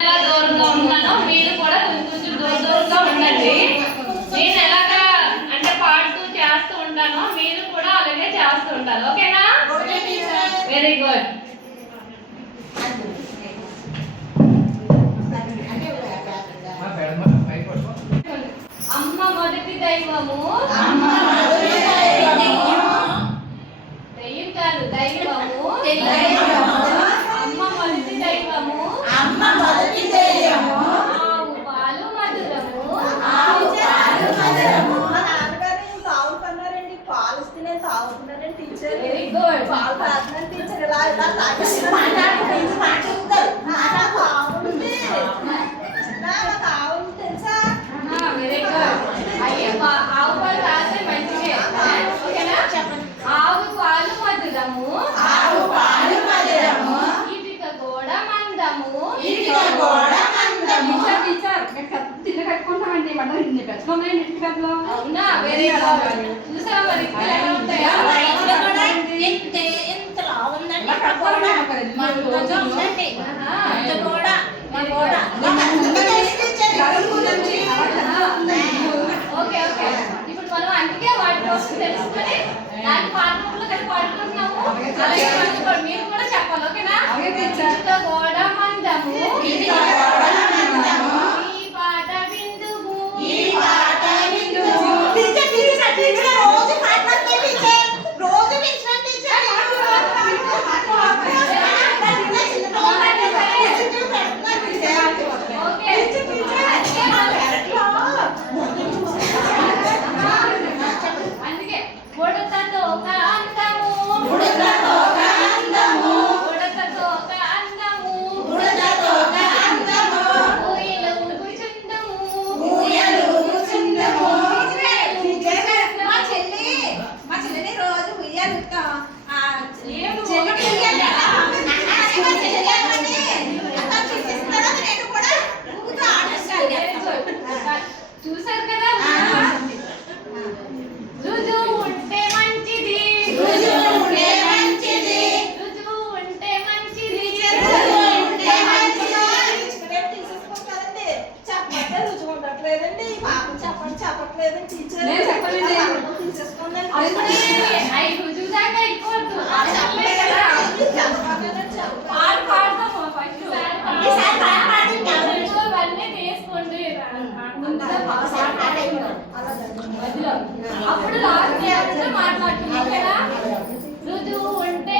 దూరంగా ఉంటానో మీరు కూడా కొంచెం దూరంగా ఉండండి. నేను ఎలాగా అంటే పాడుతూ చేస్తూ ఉంటానో మీరు కూడా అలాగే చేస్తూ ఉంటారు. ఓకేనా? Very good. అమ్మ మొదటి దైవము, దైవం కాదు దైవము, అమ్మ మొదటి దైవము, ఆవు పాలు మధురము. పాలు ఇస్తేనే తాగుతున్నారండి టీచర్. Very good. పాలు తాగుతున్నాను టీచర్. ఇలా తెలుసా? Very good. అయ్యే ఆవు పాలు తాగితే మంచిదే. ఓకేనా? ఆవు పాలు మధురము, ఇటుక కూడా మందము. అవునా? Very good. చూసావా మరి ఎలా ఉంటాయా? Okay okay. ఇప్పుడు మనం అందుకే వాటి కోసం తెలుసుకొని దాని పాఠంలో కలిపి పాడుకుంటున్నాము. అలాగే మీరు కూడా చెప్పాలి. ఓకేనా? ఇటుక కూడా మందము, ఈ పాట విందుము. అందుకే బుడతతో ఒక అందము, బుడతతో ఒక అందము, ఊయలుగు చుందము. చూసారు కదా? రుజువు ఉంటే మంచిది, రుజువు ఉంటే మంచిది. చెప్పండి రుజువు ఉండట్లేదండి. పాపం చెప్పట్లేదండి టీచర్. తీసేసుకోండి. అవి రుజువు దాకా వెళ్ళిపోవద్దు. చెప్పలే కదా? పాడు పాడతాము ఫస్ట్. అవన్నీ తీసుకోండి మధ్యలో. అప్పుడు లాస్ట్ మాట్లాడుతున్నాం కదా. రుజువు ఉంటే